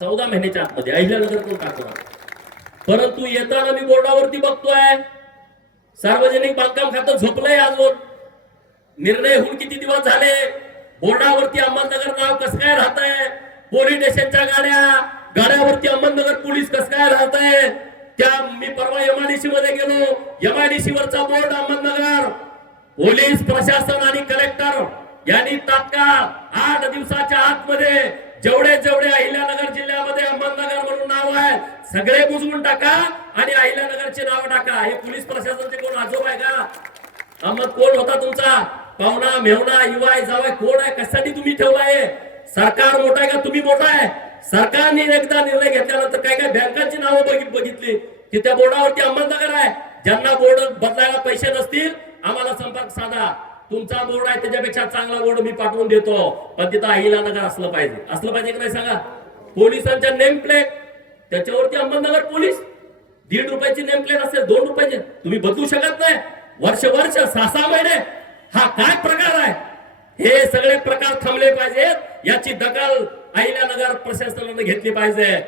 14 महिन्याच्या आतमध्ये अहिल्यानगर करून टाकणार. परंतु येताना मी बोर्डावरती बघतोय सार्वजनिक बांधकाम खातं झोपलंय आजवर. निर्णय होऊन किती दिवस झाले, बोर्डावरती अहमदनगर नाव कसं काय राहतंय, पोलीस स्टेशनच्या गाड्यावरती अहमदनगर पोलीस कसं काय राहतंय. त्या मी परवा एमआयडीसी मध्ये गेलो, एमआयडीसी वरचा बोर्ड अहमदनगर. पोलीस प्रशासन आणि कलेक्टर यांनी तात्काळ 8 दिवसाच्या आतमध्ये जेवढे अहिल्यानगर जिल्ह्यामध्ये अहमदनगर म्हणून नाव आहे सगळे बुजवून टाका आणि अहिल्यानगरचे नाव टाका. हे पोलीस प्रशासनाचे कोण आजोबा आहे का? अहमद कोण होता तुमचा पाहुणा मेवणा युवाय जावाय कोण आहे? कशासाठी तुम्ही ठेवलाय? सरकार मोठा आहे का तुम्ही मोठा आहे? सरकारने एकदा निर्णय घेतल्यानंतर काय काय बँकांची नावं बघितली की त्या बोर्डावरती अहमदनगर आहे. ज्यांना बोर्ड बदलायला पैसे नसतील आम्हाला संपर्क साधा. तुमचा बोर्ड आहे त्याच्यापेक्षा चांगला बोर्ड मी पाठवून देतो, पण तिथं अहिल्यानगर असलं पाहिजे की नाही सांगा. पोलिसांच्या नेम प्लेट त्याच्यावरती अहमदनगर पोलीस. 1.5 रुपयाची नेम प्लेट असेल 2 रुपयाची तुम्ही बदलू शकत नाही. वर्ष 6 महिने हा काय प्रकार आहे? हे सगळे प्रकार थांबले पाहिजेत. याची दखल अहिल्यानगर प्रशासनाने घेतली पाहिजे.